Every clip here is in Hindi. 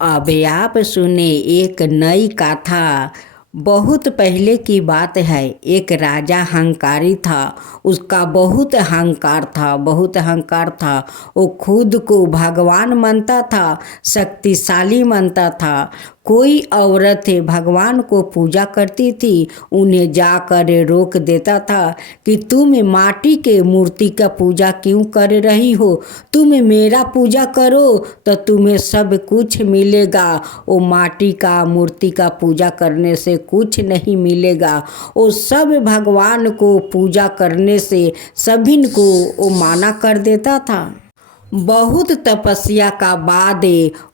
अब आप सुने एक नई गाथा। बहुत पहले की बात है। एक राजा अहंकारी था। उसका बहुत अहंकार था। वो खुद को भगवान मानता था, शक्तिशाली मानता था। कोई औरत भगवान को पूजा करती थी, उन्हें जाकर रोक देता था कि तुम माटी के मूर्ति का पूजा क्यों कर रही हो। तुम मेरा पूजा करो तो तुम्हें सब कुछ मिलेगा। वो माटी का मूर्ति का पूजा करने से कुछ नहीं मिलेगा। वो सब भगवान को पूजा करने से सभी को वो माना कर देता था। बहुत तपस्या का बाद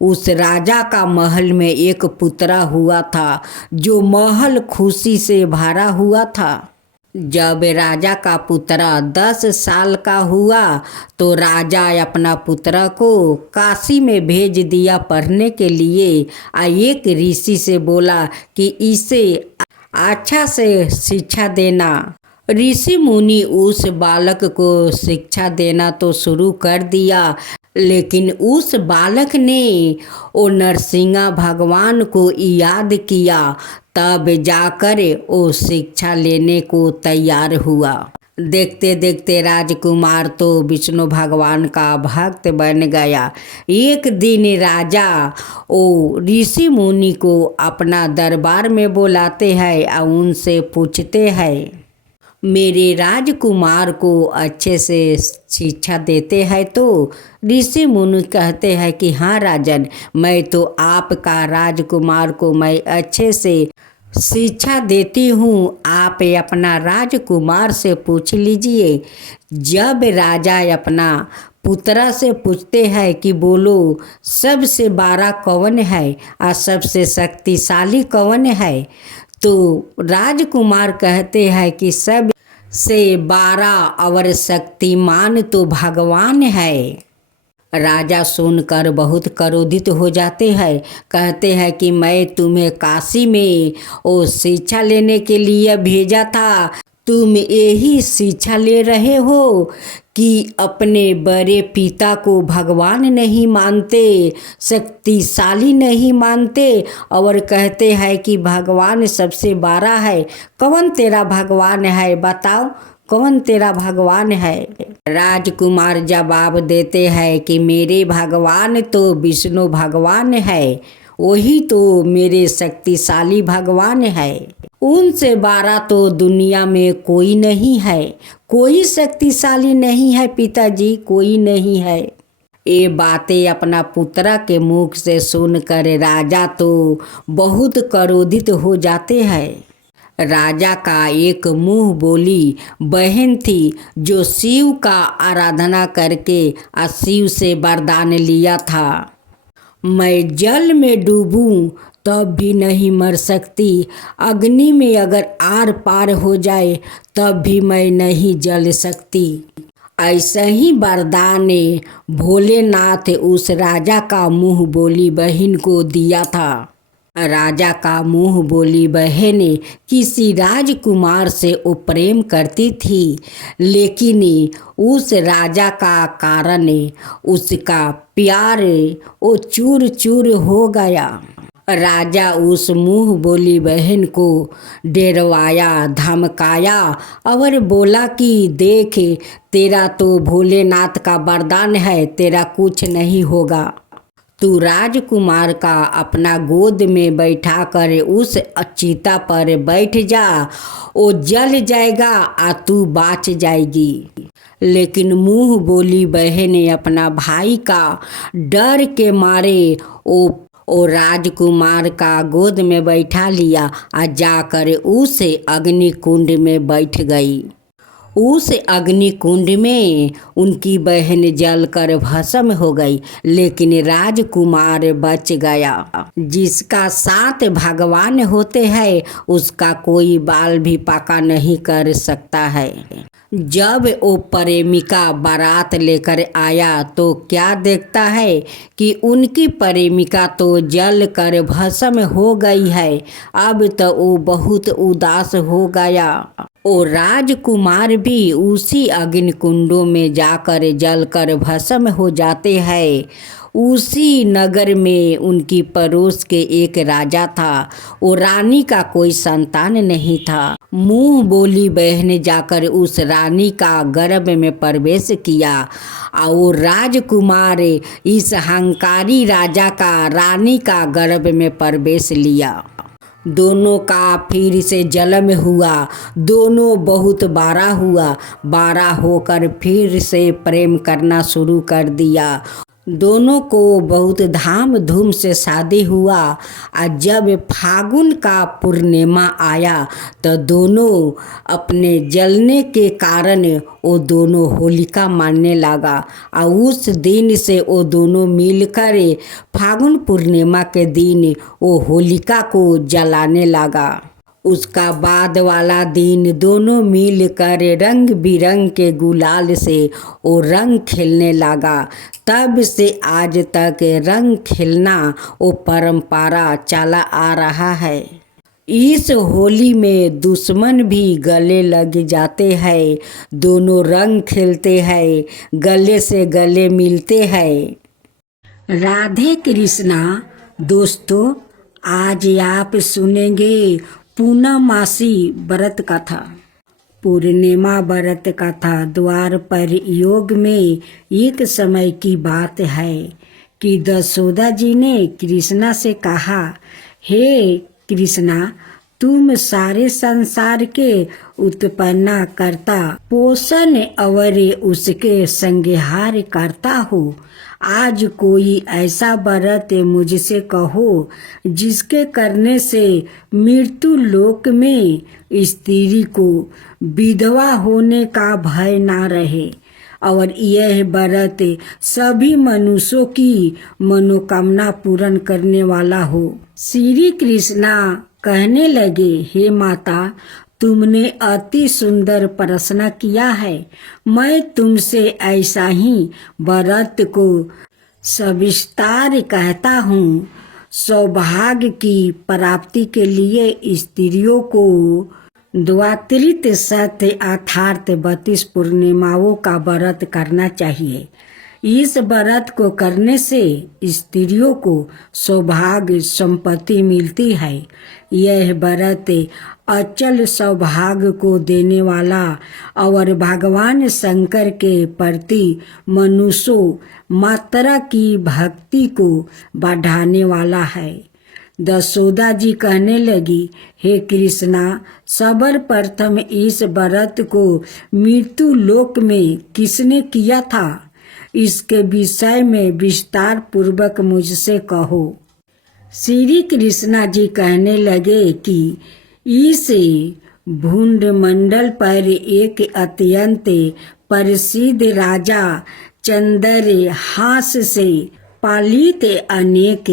उस राजा का महल में एक पुतरा हुआ था, जो महल खुशी से भरा हुआ था। जब राजा का पुतरा 10 साल का हुआ तो राजा अपना पुतरा को काशी में भेज दिया पढ़ने के लिए। एक ऋषि से बोला कि इसे अच्छा से शिक्षा देना। ऋषि मुनि उस बालक को शिक्षा देना तो शुरू कर दिया, लेकिन उस बालक ने वो नरसिंह भगवान को याद किया। तब जाकर वो शिक्षा लेने को तैयार हुआ। देखते देखते राजकुमार तो विष्णु भगवान का भक्त बन गया। एक दिन राजा ओ ऋषि मुनि को अपना दरबार में बुलाते हैं और उनसे पूछते हैं, मेरे राजकुमार को अच्छे से शिक्षा देते हैं। तो ऋषि मुनि कहते हैं कि हाँ राजन, मैं तो आपका राजकुमार को मैं अच्छे से शिक्षा देती हूँ। आप अपना राजकुमार से पूछ लीजिए। जब राजा अपना पुत्रा से पूछते हैं कि बोलो सबसे बड़ा कौन है और सबसे शक्तिशाली कौन है, तो राजकुमार कहते हैं कि सब से 12 और शक्तिमान तो भगवान है। राजा सुनकर बहुत क्रोधित हो जाते हैं। कहते हैं कि मैं तुम्हें काशी में वो शिक्षा लेने के लिए भेजा था, तुम यही शिक्षा ले रहे हो कि अपने बड़े पिता को भगवान नहीं मानते, शक्तिशाली नहीं मानते और कहते हैं कि भगवान सबसे बड़ा है। कौन तेरा भगवान है, बताओ कौन तेरा भगवान है। राजकुमार जवाब देते हैं कि मेरे भगवान तो विष्णु भगवान है, वही तो मेरे शक्तिशाली भगवान है। उनसे 12 तो दुनिया में कोई नहीं है, कोई शक्तिशाली नहीं है पिताजी, कोई नहीं है। ये बातें अपना पुत्रा के मुख से सुनकर राजा तो बहुत क्रोधित हो जाते हैं। राजा का एक मुंह बोली बहन थी, जो शिव का आराधना करके शिव से वरदान लिया था, मैं जल में डूबूं तब भी नहीं मर सकती, अग्नि में अगर आर पार हो जाए तब भी मैं नहीं जल सकती। ऐसा ही वरदान भोलेनाथ उस राजा का मुंह बोली बहन को दिया था। राजा का मुंह बोली बहन किसी राजकुमार से वो प्रेम करती थी, लेकिन उस राजा का कारण उसका प्यार वो चूर चूर हो गया। राजा उस मुंह बोली बहन को डरवाया, धमकाया और बोला कि देख, तेरा तो भोलेनाथ का वरदान है, तेरा कुछ नहीं होगा। तू राजकुमार का अपना गोद में बैठा कर उस चिता पर बैठ जा, वो जल जाएगा और तू बच जाएगी। लेकिन मुंह बोली बहन अपना भाई का डर के मारे वो राजकुमार का गोद में बैठा लिया और जाकर उस अग्निकुंड में बैठ गई। उस अग्निकुंड में उनकी बहन जलकर भस्म हो गई, लेकिन राजकुमार बच गया। जिसका साथ भगवान होते हैं उसका कोई बाल भी पाका नहीं कर सकता है। जब वो प्रेमिका बारात लेकर आया तो क्या देखता है कि उनकी प्रेमिका तो जल कर भस्म हो गई है। अब तो वो बहुत उदास हो गया। और राजकुमार भी उसी अग्निकुंडों में जाकर जलकर भस्म हो जाते हैं। उसी नगर में उनकी पड़ोस के एक राजा था। वो रानी का कोई संतान नहीं था। मुंह बोली बहन जाकर उस रानी का गर्भ में प्रवेश किया और वो राजकुमार इस अहंकारी राजा का रानी का गर्भ में प्रवेश लिया। दोनों का फिर से जन्म हुआ। दोनों बहुत बड़ा हुआ। बड़ा होकर फिर से प्रेम करना शुरू कर दिया। दोनों को बहुत धाम धूम से शादी हुआ। और जब फागुन का पूर्णिमा आया तो दोनों अपने जलने के कारण वो दोनों होलिका मानने लगा। और उस दिन से वो दोनों मिलकर फागुन पूर्णिमा के दिन वो होलिका को जलाने लगा। उसका बाद वाला दिन दोनों मिलकर रंग बिरंग के गुलाल से वो रंग खेलने लगा। तब से आज तक रंग खेलना वो परंपरा चला आ रहा है। इस होली में दुश्मन भी गले लग जाते हैं। दोनों रंग खेलते हैं, गले से गले मिलते हैं। राधे कृष्णा। दोस्तों, आज आप सुनेंगे पूर्णमासी व्रत कथा। पूर्णिमा व्रत कथा द्वार पर योग में एक समय की बात है कि दशोदा जी ने कृष्णा से कहा, हे कृष्णा, तुम सारे संसार के उत्पन्न करता, पोषण और उसके संहार करता हो। आज कोई ऐसा व्रत मुझसे कहो जिसके करने से मृत्यु लोक में स्त्री को विधवा होने का भय ना रहे और यह व्रत सभी मनुष्यों की मनोकामना पूर्ण करने वाला हो। श्री कृष्णा कहने लगे, हे माता, तुमने अति सुंदर प्रश्न किया है। मैं तुमसे ऐसा ही व्रत को सविस्तार कहता हूँ। सौभाग्य की प्राप्ति के लिए स्त्रियों को द्वात्रित सत्य अर्थात 32 पूर्णिमाओं का व्रत करना चाहिए। इस व्रत को करने से स्त्रियों को सौभाग्य संपत्ति मिलती है। यह व्रत अचल सौभाग्य को देने वाला और भगवान शंकर के प्रति मनुष्यों मात्रा की भक्ति को बढ़ाने वाला है। दशोदा जी कहने लगी, हे कृष्णा, सर्वप्रथम इस व्रत को मृत्यु लोक में किसने किया था, इसके विषय में विस्तार पूर्वक मुझसे कहो। श्री कृष्णा जी कहने लगे कि इस भूंड मंडल पर एक अत्यंत प्रसिद्ध राजा चंद्रहास से पालित अनेक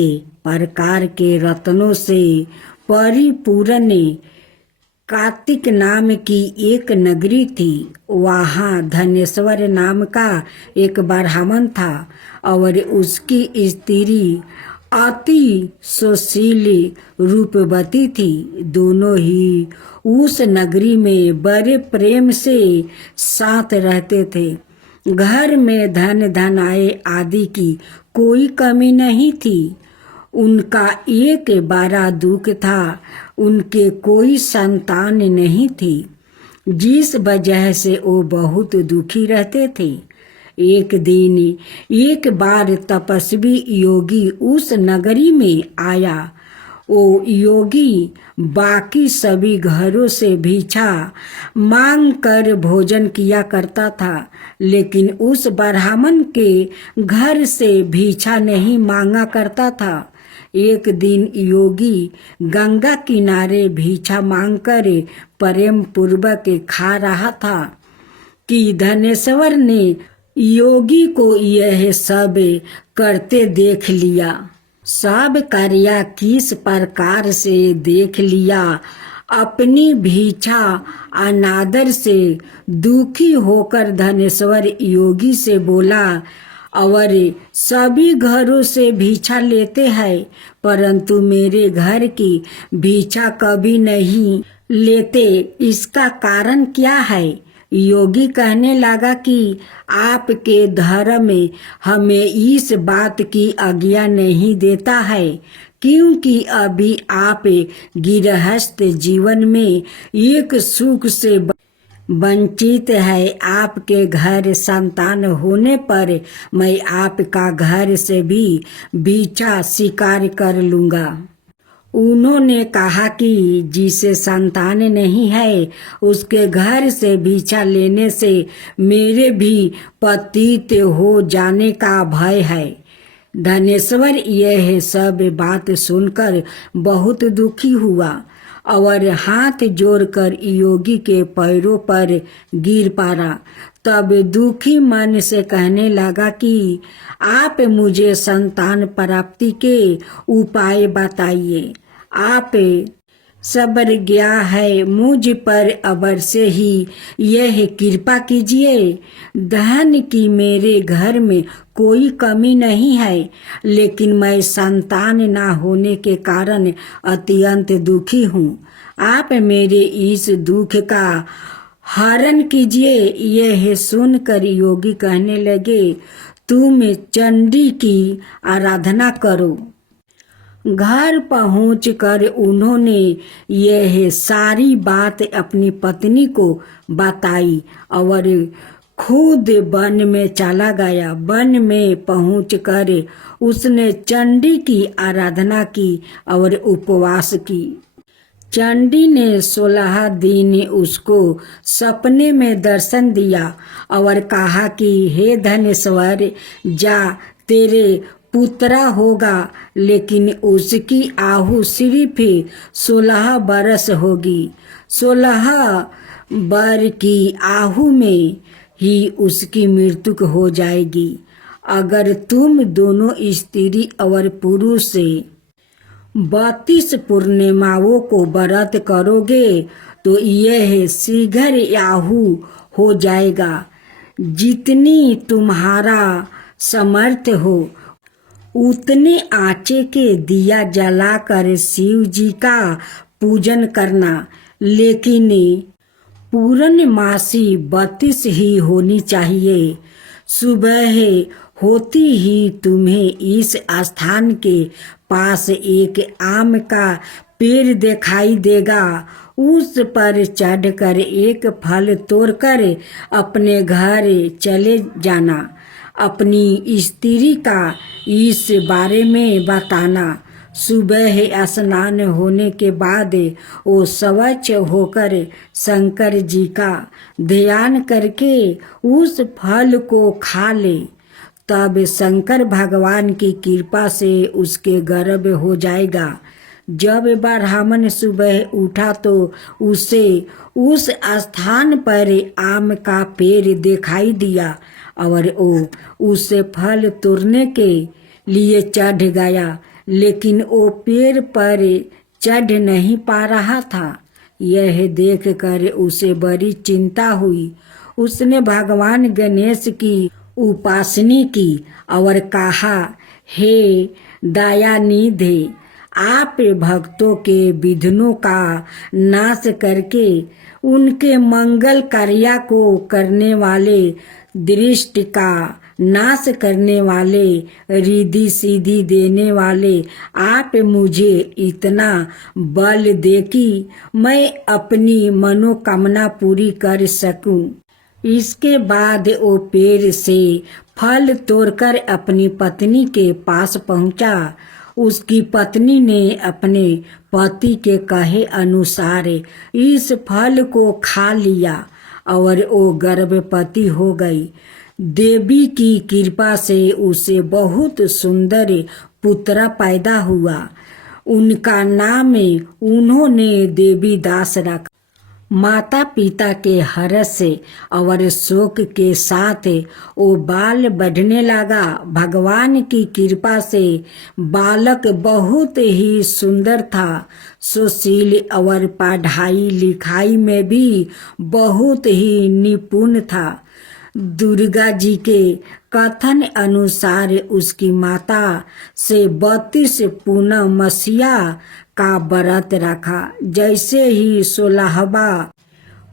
प्रकार के रत्नों से परिपूर्ण कार्तिक नाम की एक नगरी थी। वहाँ धनेश्वर नाम का एक ब्राह्मण था और उसकी स्त्री अति सुशीली रूपवती थी। दोनों ही उस नगरी में बड़े प्रेम से साथ रहते थे। घर में धन आय आदि की कोई कमी नहीं थी। उनका एक बड़ा दुख था, उनके कोई संतान नहीं थी, जिस वजह से वो बहुत दुखी रहते थे। एक दिन एक बार तपस्वी योगी उस नगरी में आया। वो योगी बाकी सभी घरों से भिक्षा मांग कर भोजन किया करता था, लेकिन उस ब्राह्मण के घर से भिक्षा नहीं मांगा करता था। एक दिन योगी गंगा किनारे भिक्षा मांगकर प्रेम पूर्वक खा रहा था कि धनेश्वर ने योगी को यह सब करते देख लिया। सब कार्य किस प्रकार से देख लिया। अपनी भिक्षा अनादर से दुखी होकर धनेश्वर योगी से बोला, और सभी घरों से भिक्षा लेते हैं, परंतु मेरे घर की भिक्षा कभी नहीं लेते, इसका कारण क्या है? योगी कहने लगा कि आपके धर्म में हमें इस बात की आज्ञा नहीं देता है, क्योंकि अभी आप गृहस्थ जीवन में एक सुख से वंचित है। आपके घर संतान होने पर मैं आपका घर से भी बीछा स्वीकार कर लूँगा। उन्होंने कहा कि जिसे संतान नहीं है उसके घर से भिक्षा लेने से मेरे भी पतित हो जाने का भय है। धनेश्वर यह सब बात सुनकर बहुत दुखी हुआ और हाथ जोड़कर योगी के पैरों पर गिर पड़ा। तब दुखी मन से कहने लगा कि आप मुझे संतान प्राप्ति के उपाय बताइए। आप सबर गया है, मुझ पर अबर से ही यह कृपा कीजिए। धन की मेरे घर में कोई कमी नहीं है, लेकिन मैं संतान ना होने के कारण अत्यंत दुखी हूँ। आप मेरे इस दुख का हरण कीजिए। यह सुनकर योगी कहने लगे, तुम चंडी की आराधना करो। घर पहुंचकर उन्होंने यह सारी बात अपनी पत्नी को बताई और खुद वन में चला गया। वन में पहुंचकर उसने चंडी की आराधना की और उपवास की। चंडी ने 16 दिन उसको सपने में दर्शन दिया और कहा कि हे धनेश्वर, जा, तेरे पुत्रा होगा, लेकिन उसकी आयु सिर्फ 16 बरस होगी। 16 वर्ष की आयु में ही उसकी मृत्यु हो जाएगी। अगर तुम दोनों स्त्री और पुरुष से 32 पूर्णिमाओं को व्रत करोगे तो यह शीघ्र आयु हो जाएगा। जितनी तुम्हारा समर्थ हो उतने आटे के दिया जलाकर शिव जी का पूजन करना, लेकिन पूर्णमासी 32 ही होनी चाहिए। सुबह होती ही तुम्हें इस स्थान के पास एक आम का पेड़ दिखाई देगा। उस पर चढ़कर एक फल तोड़कर अपने घर चले जाना। अपनी स्त्री का इस बारे में बताना। सुबह स्नान होने के बाद वो स्वच्छ होकर शंकर जी का ध्यान करके उस फल को खा ले। तब शंकर भगवान की कृपा से उसके गर्भ हो जाएगा। जब ब्राह्मण सुबह उठा तो उसे उस स्थान पर आम का पेड़ दिखाई दिया और वो उसे फल तोड़ने के लिए चढ़ गया, लेकिन वो पेड़ पर चढ़ नहीं पा रहा था। यह देखकर उसे बड़ी चिंता हुई। उसने भगवान गणेश की उपासना की और कहा, हे दयानिधि, आप भक्तों के विघ्नों का नाश करके उनके मंगल कार्य को करने वाले, दृष्टि का नाश करने वाले, रिद्धि सिद्धि देने वाले, आप मुझे इतना बल दे कि मैं अपनी मनोकामना पूरी कर सकूं। इसके बाद वो पेड़ से फल तोड़कर अपनी पत्नी के पास पहुंचा। उसकी पत्नी ने अपने पति के कहे अनुसार इस फल को खा लिया और वो गर्भवती हो गई। देवी की कृपा से उसे बहुत सुंदर पुत्र पैदा हुआ। उनका नाम उन्होंने देवी दास रखा। माता पिता के हर्ष और शोक के साथ वो बाल बढ़ने लगा। भगवान की कृपा से बालक बहुत ही सुंदर था, सुशील और पढ़ाई लिखाई में भी बहुत ही निपुण था। दुर्गा जी के कथन अनुसार उसकी माता से 32 पूर्णमासियाँ का व्रत रखा। जैसे ही 16वां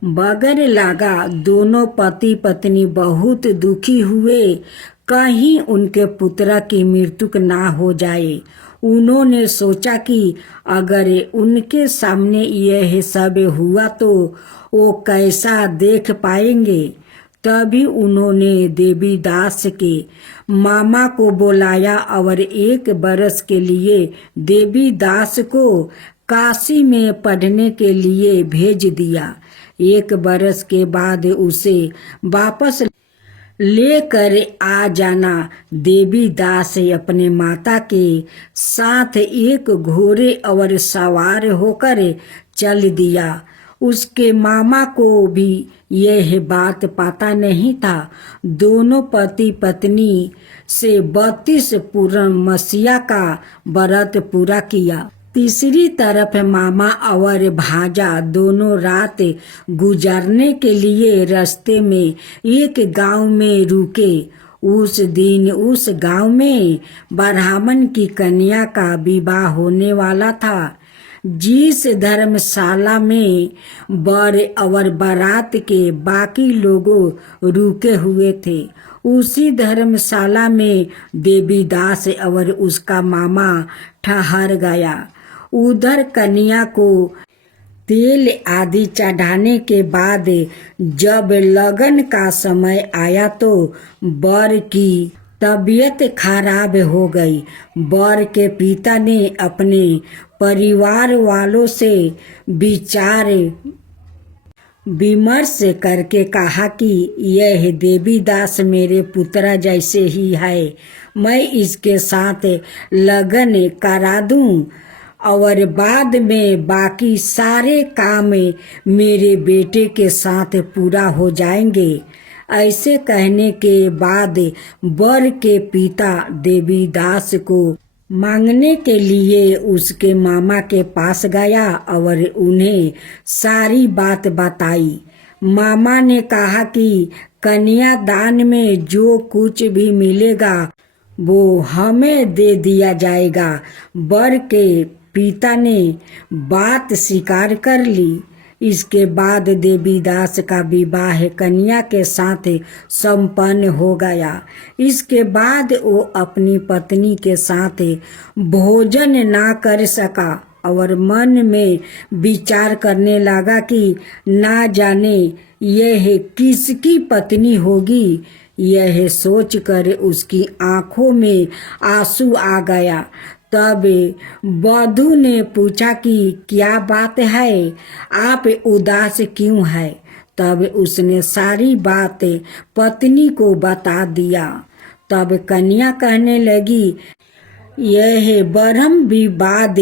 बगर लगा, दोनों पति पत्नी बहुत दुखी हुए, कहीं उनके पुत्र की मृत्यु ना हो जाए। उन्होंने सोचा कि अगर उनके सामने यह सब हुआ तो वो कैसा देख पाएंगे। तभी उन्होंने देवीदास के मामा को बुलाया और 1 बरस के लिए देवीदास को काशी में पढ़ने के लिए भेज दिया। 1 बरस के बाद उसे वापस लेकर आ जाना। देवीदास अपने माता के साथ एक घोड़े और सवार होकर चल दिया। उसके मामा को भी यह बात पता नहीं था। दोनों पति पत्नी से 32 पूर्णमासिया का व्रत पूरा किया। तीसरी तरफ मामा और भांजा दोनों रात गुजारने के लिए रास्ते में एक गांव में रुके। उस दिन उस गांव में ब्राह्मण की कन्या का विवाह होने वाला था। जिस धर्मशाला में वर और बारात के बाकी लोगों रुके हुए थे, उसी धर्मशाला में देवीदास और उसका मामा ठहर गया। उधर कन्या को तेल आदि चढ़ाने के बाद जब लगन का समय आया तो वर की तबीयत खराब हो गई। वर के पिता ने अपने परिवार वालों से विचार विमर्श करके कहा कि यह देवीदास मेरे पुत्र जैसे ही है, मैं इसके साथ लगन करा दूं और बाद में बाकी सारे काम मेरे बेटे के साथ पूरा हो जाएंगे। ऐसे कहने के बाद वर के पिता देवीदास को मांगने के लिए उसके मामा के पास गया और उन्हें सारी बात बताई। मामा ने कहा कि कन्यादान में जो कुछ भी मिलेगा वो हमें दे दिया जाएगा। वर के पिता ने बात स्वीकार कर ली। इसके बाद देवीदास का विवाह कन्या के साथ संपन्न हो गया। इसके बाद वो अपनी पत्नी के साथ भोजन ना कर सका और मन में विचार करने लगा कि ना जाने यह किसकी पत्नी होगी। यह सोचकर उसकी आंखों में आंसू आ गया। तब वधू ने पूछा कि क्या बात है, आप उदास क्यों है। तब उसने सारी बात पत्नी को बता दिया। तब कन्या कहने लगी, यह ब्रह्म विवाद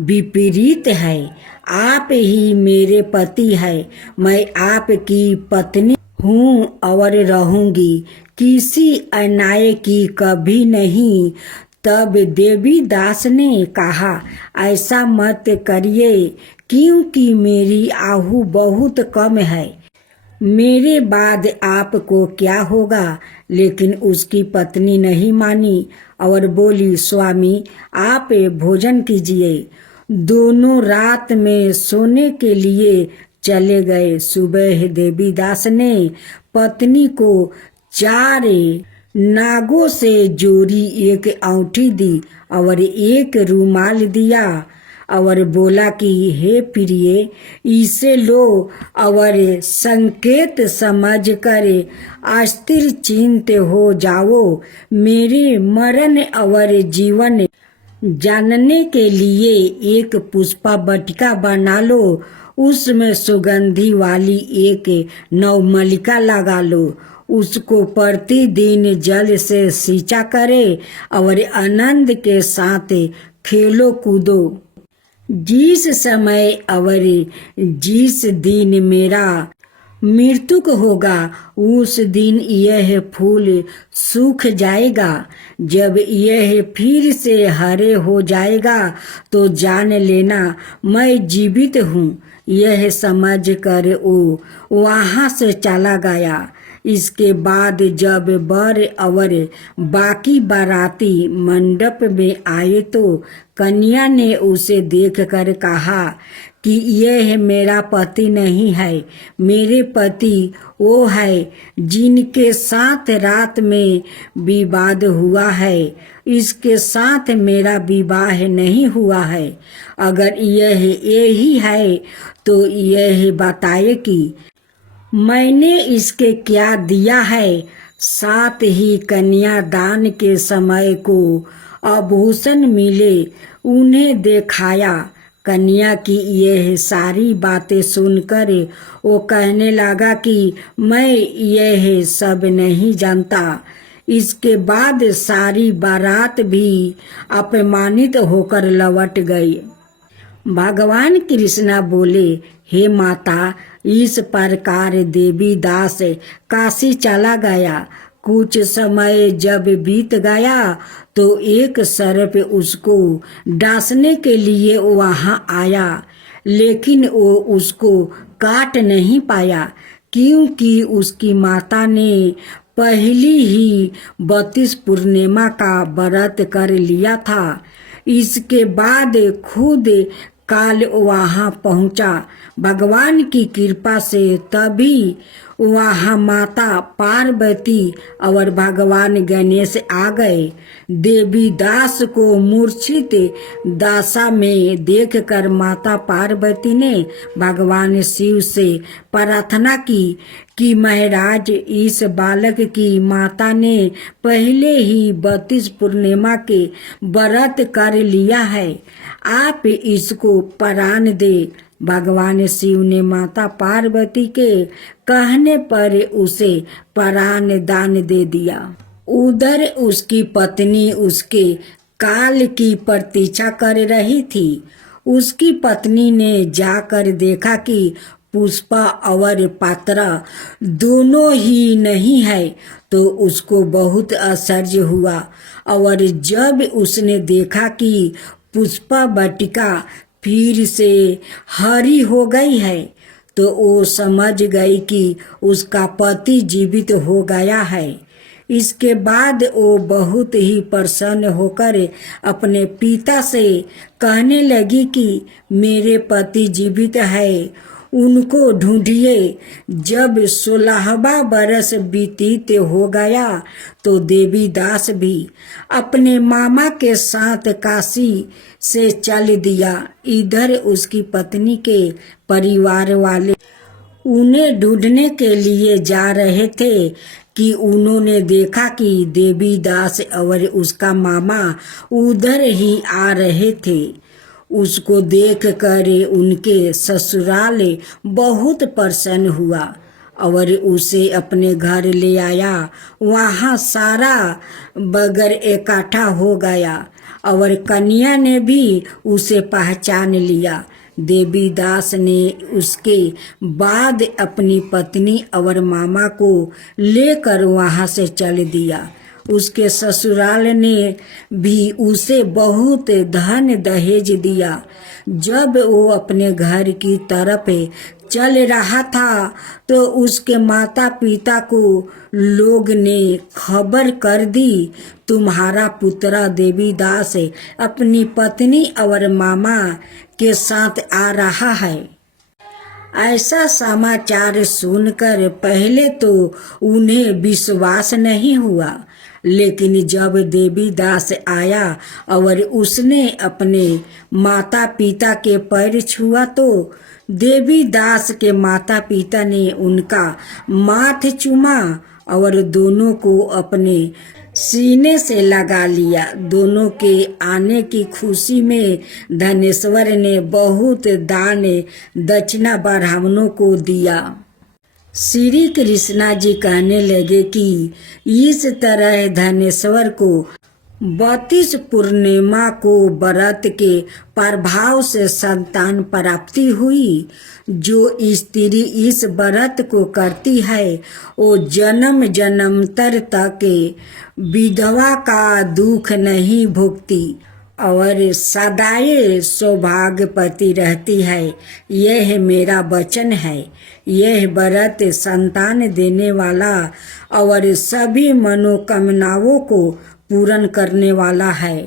विपरीत है। आप ही मेरे पति है, मैं आपकी पत्नी हूँ और रहूंगी, किसी अन्याय की कभी नहीं। तब देवीदास ने कहा, ऐसा मत करिए क्योंकि मेरी आयु बहुत कम है, मेरे बाद आपको क्या होगा। लेकिन उसकी पत्नी नहीं मानी और बोली, स्वामी आप भोजन कीजिए। दोनों रात में सोने के लिए चले गए। सुबह देवीदास ने पत्नी को 4 नागों से जोड़ी एक औंठी दी और एक रुमाल दिया और बोला कि हे प्रिय, इसे लो और संकेत समझकर अस्थिर चिंत हो जाओ। मेरे मरण और जीवन जानने के लिए एक पुष्पा बटिका बना लो, उसमें सुगंधी वाली एक नवमल्लिका लगा लो, उसको प्रतिदिन जल से सींचा करे और आनंद के साथ खेलो कूदो। जिस समय और जिस दिन मेरा मृत्यु होगा उस दिन यह फूल सूख जाएगा। जब यह फिर से हरे हो जाएगा तो जान लेना मैं जीवित हूँ। यह समझकर वो वहाँ से चला गया। इसके बाद जब वर और बाकी बाराती मंडप में आए तो कन्या ने उसे देखकर कहा कि यह मेरा पति नहीं है, मेरे पति वो है जिनके साथ रात में विवाद हुआ है। इसके साथ मेरा विवाह नहीं हुआ है। अगर यह यही है तो यह बताए कि मैंने इसके क्या दिया है। साथ ही कन्यादान के समय को आभूषण मिले उन्हें दिखाया। कन्या की यह सारी बातें सुनकर वो कहने लगा कि मैं यह सब नहीं जानता। इसके बाद सारी बारात भी अपमानित होकर लौट गई। भगवान कृष्णा बोले, हे माता, इस प्रकार देवीदास काशी चला गया। कुछ समय जब बीत गया तो एक सर्प उसको डांसने के लिए वहां आया, लेकिन वो उसको काट नहीं पाया क्योंकि उसकी माता ने पहली ही 32 पूर्णिमा का व्रत कर लिया था। इसके बाद खुद काल वहां पहुंचा। भगवान की कृपा से तभी वहां माता पार्वती और भगवान गणेश आ गए। देवी दास को मूर्छित दशा में देखकर माता पार्वती ने भगवान शिव से प्रार्थना की कि महाराज, इस बालक की माता ने पहले ही 32 पूर्णिमा के व्रत कर लिया है, आप इसको प्राण दे। भगवान शिव ने माता पार्वती के कहने पर उसे प्राण दान दे दिया। उधर उसकी पत्नी उसके काल की प्रतीक्षा कर रही थी। उसकी पत्नी ने जाकर देखा कि पुष्पा और पात्रा दोनों ही नहीं है तो उसको बहुत आश्चर्य हुआ। और जब उसने देखा कि पुष्पा वाटिका फिर से हरी हो गई है तो वो समझ गई कि उसका पति जीवित हो गया है। इसके बाद वो बहुत ही प्रसन्न होकर अपने पिता से कहने लगी कि मेरे पति जीवित है, उनको ढूंढिए। जब 16वां बरस व्यतीत हो गया तो देवीदास भी अपने मामा के साथ काशी से चल दिया। इधर उसकी पत्नी के परिवार वाले उन्हें ढूंढने के लिए जा रहे थे कि उन्होंने देखा कि देवीदास और उसका मामा उधर ही आ रहे थे। उसको देखकर उनके ससुराल बहुत प्रसन्न हुआ और उसे अपने घर ले आया। वहाँ सारा बगर इकट्ठा हो गया और कन्या ने भी उसे पहचान लिया। देवीदास ने उसके बाद अपनी पत्नी और मामा को लेकर वहाँ से चल दिया। उसके ससुराल ने भी उसे बहुत धन दहेज दिया। जब वो अपने घर की तरफ चल रहा था तो उसके माता पिता को लोग ने खबर कर दी, तुम्हारा पुत्र देवीदास अपनी पत्नी और मामा के साथ आ रहा है। ऐसा समाचार सुनकर पहले तो उन्हें विश्वास नहीं हुआ, लेकिन जब देवीदास आया और उसने अपने माता पिता के पैर छुआ तो देवीदास के माता पिता ने उनका माथ चूमा और दोनों को अपने सीने से लगा लिया। दोनों के आने की खुशी में धनेश्वर ने बहुत दान दक्षिणा ब्राह्मणों को दिया। श्री कृष्णा जी कहने लगे कि इस तरह धनेश्वर को 32 पूर्णिमा को व्रत के प्रभाव से संतान प्राप्ति हुई। जो स्त्री इस व्रत को करती है वो जन्म जन्मांतर तक विधवा का दुख नहीं भोगती। और सदाई सौभाग्यवती रहती है। यह मेरा वचन है। यह व्रत संतान देने वाला और सभी मनोकामनाओं को पूर्ण करने वाला है।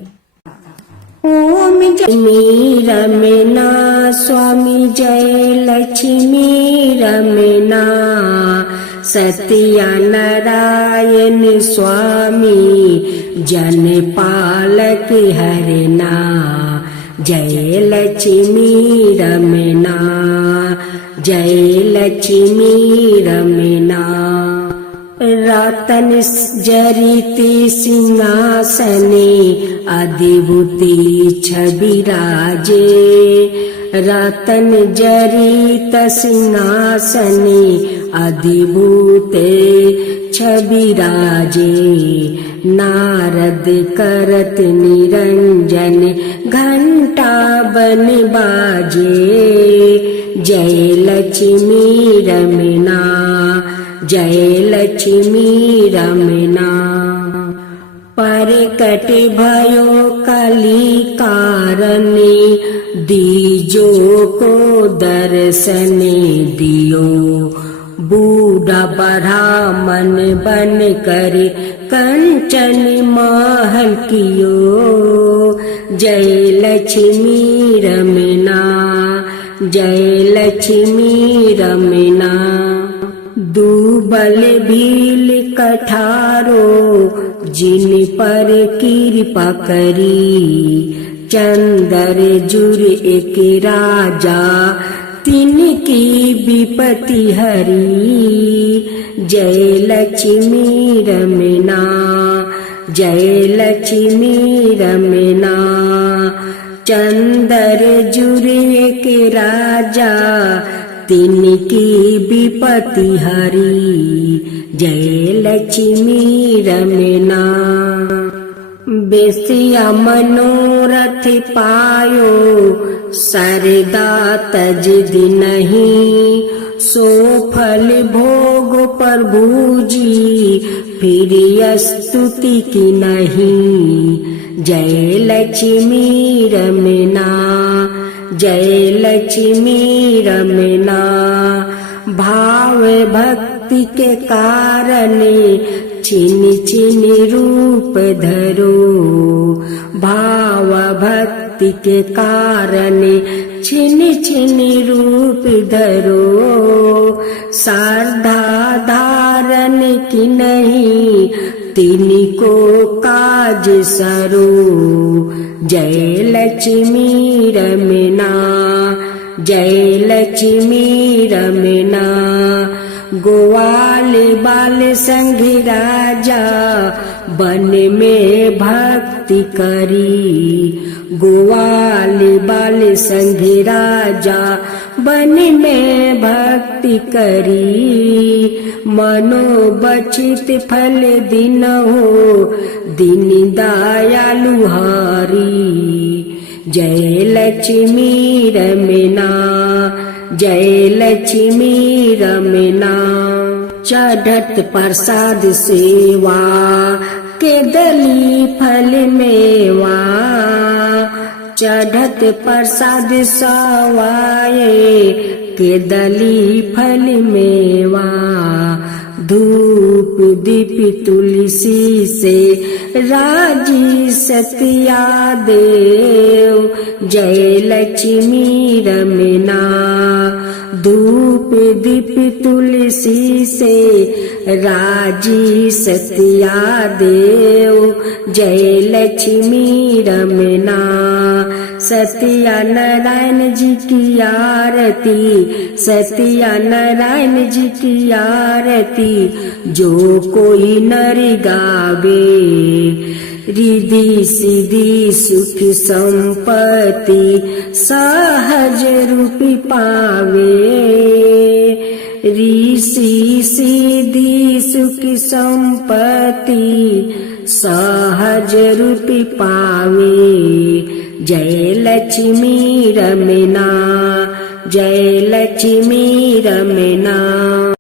ओम लक्ष्मी रमना स्वामी जय लक्ष्मी रमना सत्या नारायण स्वामी जन पालक हरना जय लक्ष्मी रमना जय लक्ष्मी रमना। रतन जरिति सिंहासने अधिभूति छवि राजे रतन जरित सिंहासने अधिभूते छवि राजे नारद करत निरंजन घंटा बन बाजे जय लक्ष्मी रमना जय लक्ष्मी रमना। परकट भयो कली कारणे दीजो को दर्शन दियो बूढ़ा ब्राह्मण बन कर कंचन महल कियो जय लक्ष्मी रमना जय लक्ष्मी रमना। दूबल भील कठारो जिन पर कृपा करी चंदर जुर एक राजा तिनकी विपत्ति हरी जय लक्ष्मी रमना जय लक्ष्मी रमना। चंदर जुर एक राजा तिनकी विपत्ति हरी जय लक्ष्मी रमना। बेसिया मनोरथ पायो सरदा तज नहीं सो फल भोग प्रभु जी फिर स्तुति की नहीं जय लक्ष्मी रमना जय लक्ष्मी रमना। भाव भक्ति के कारण छिन छिन रूप धरो भाव भक्ति के कारण छिन छिन रूप धरो श्रद्धा धारण की नहीं तिनको काज सरो जय लक्ष्मी रमना जय लक्ष्मी रमना। ग्वाल बाल संग राजा बन में भक्ति करी ग्वाल बाल संग राजा बन में भक्ति करी मनोबचित फल दिन हो दिन दयालु हरी जय लक्ष्मी रमना जय लक्ष्मी रमना। चढ़त प्रसाद सेवा के दली फल मेवा चढ़त प्रसाद सवाए के दली फल मेवा धूप दीप तुलसी से राजी सत्या देव जय लक्ष्मी रमना। धूप दीप तुलसी से राजी सत्या देव जय लक्ष्मी रमना। सत्या नारायण जी की आरती सत्या नारायण जी की आरती जो कोई नर गावे रिद्धि सिद्धि सुख संपत्ति सहज रूपी पावे ऋषि सिद्धि सुख संपत्ति सहज रूपी पावे जय लक्ष्मी रमना जय लक्ष्मी रमना।